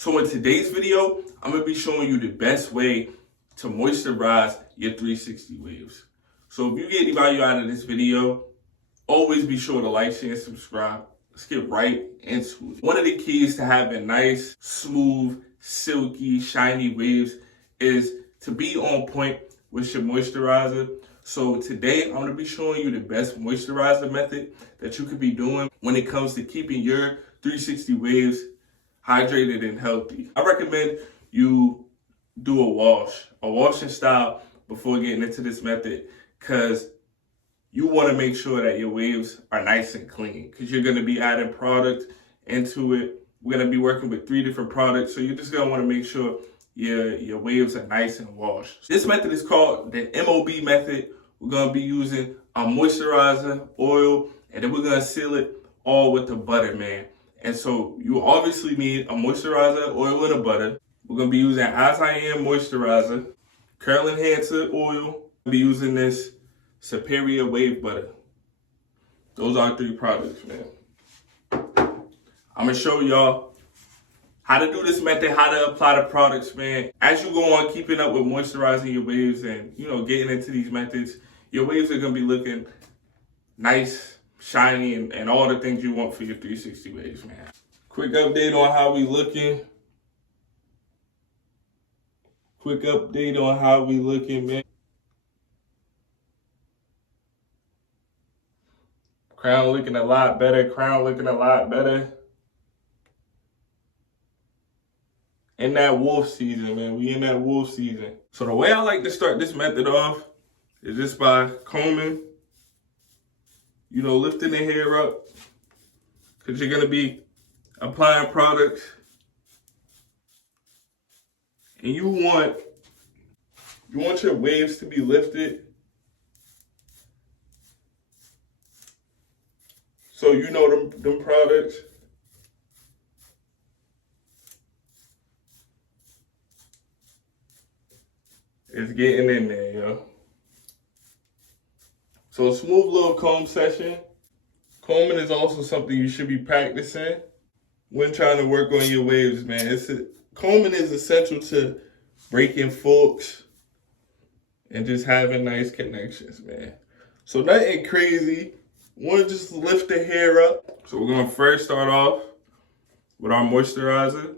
So in today's video, I'm going to be showing you the best way to moisturize your 360 waves. So if you get any value out of this video, always be sure to like, share, and subscribe. Let's get right into it. One of the keys to having nice, smooth, silky, shiny waves is to be on point with your moisturizer. So today I'm going to be showing you the best moisturizer method that you could be doing when it comes to keeping your 360 waves hydrated and healthy. I recommend you do a washing style before getting into this method, because you want to make sure that your waves are nice and clean, because you're going to be adding product into it. We're going to be working with 3 different products, so you're just going to want to make sure your waves are nice and washed. This method is called the MOB method. We're going to be using a moisturizer, oil, and then we're going to seal it all with the butter, man. And so you obviously need a moisturizer, oil, and a butter. We're going to be using As I Am moisturizer, curl enhancer oil. We'll be using this Superior Wave butter. Those are 3 products, man. I'm going to show y'all how to do this method, how to apply the products, man. As you go on keeping up with moisturizing your waves and, getting into these methods, your waves are going to be looking nice, shiny, and all the things you want for your 360 waves, man. Quick update on how we looking. Man. Crown looking a lot better. In that wolf season, man. We in that wolf season. So the way I like to start this method off is just by combing, lifting the hair up, because you're going to be applying products. And you want your waves to be lifted, so them products is getting in there, yo. So a smooth little comb session. Combing is also something you should be practicing when trying to work on your waves, man. Combing is essential to breaking forks and just having nice connections, man. So nothing crazy. Want to just lift the hair up. So we're going to first start off with our moisturizer.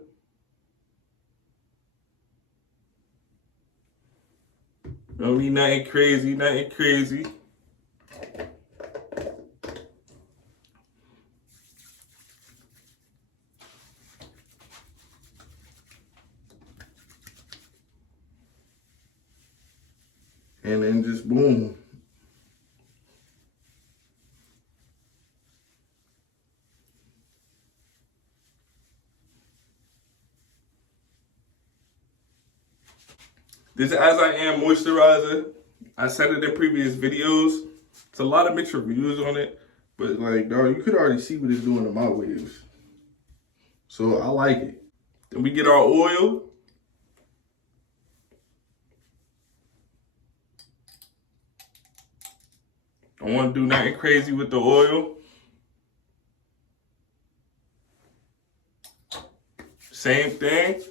Don't need nothing crazy. And then just boom. This As I Am moisturizer, I said it in previous videos. It's a lot of mixed reviews on it, but dog, you could already see what it's doing to my waves. So I like it. Then we get our oil. Don't want to do nothing crazy with the oil. Same thing.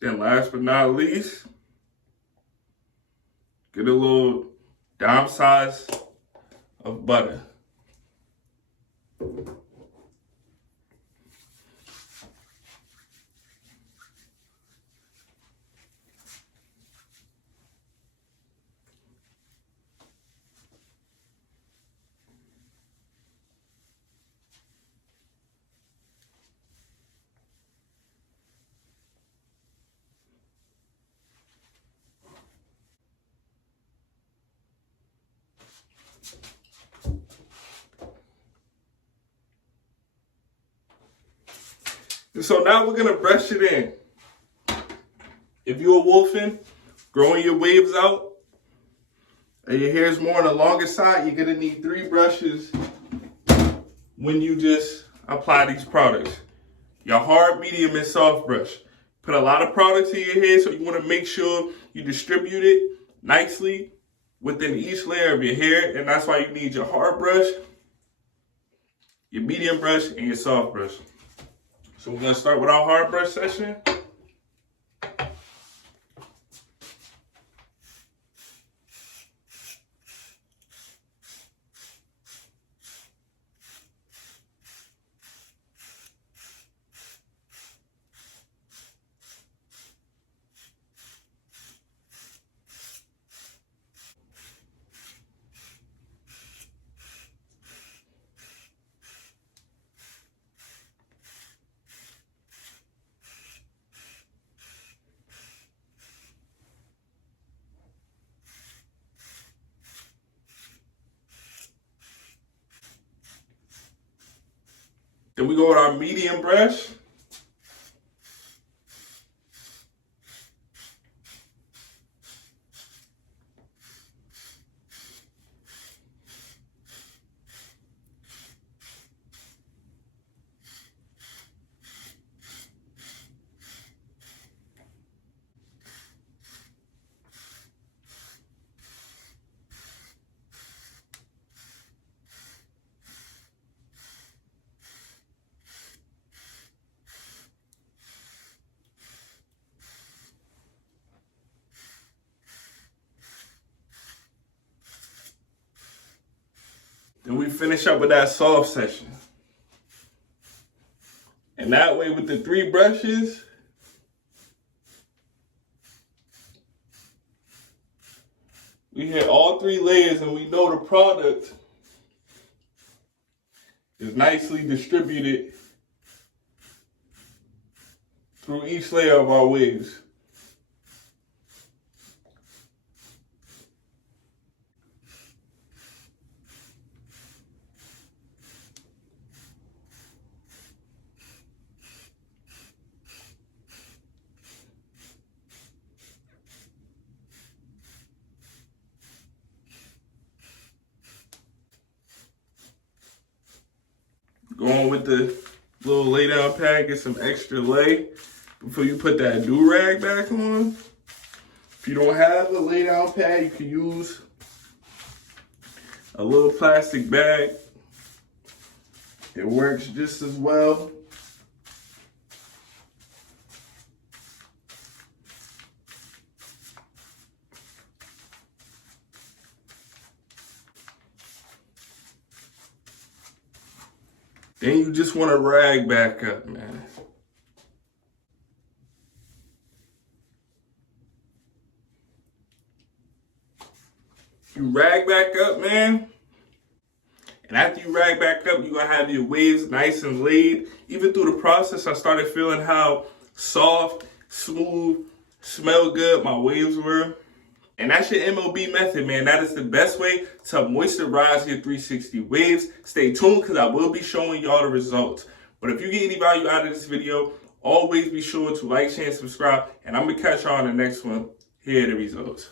Then last but not least, get a little dime size of butter. So now we're gonna brush it in. If you're wolfing, growing your waves out, and your hair is more on the longer side, you're gonna need 3 brushes when you just apply these products. Your hard, medium, and soft brush. Put a lot of products in your hair, so you wanna make sure you distribute it nicely. within each layer of your hair, and that's why you need your hard brush, your medium brush, and your soft brush. So we're gonna start with our hard brush session. Then we go with our medium brush. Then we finish up with that soft session. And that way with the 3 brushes, we hit all 3 layers and we know the product is nicely distributed through each layer of our waves. Going with the little lay down pad, get some extra lay before you put that do-rag back on. If you don't have a lay down pad, you can use a little plastic bag. It works just as well. Then you just want to rag back up, man. You rag back up, man. And after you rag back up, you're going to have your waves nice and laid. Even through the process, I started feeling how soft, smooth, smell good my waves were. And that's your MOB method, man. That is the best way to moisturize your 360 waves. Stay tuned because I will be showing y'all the results. But if you get any value out of this video, always be sure to like, share, and subscribe. And I'm going to catch y'all on the next one. Here are the results.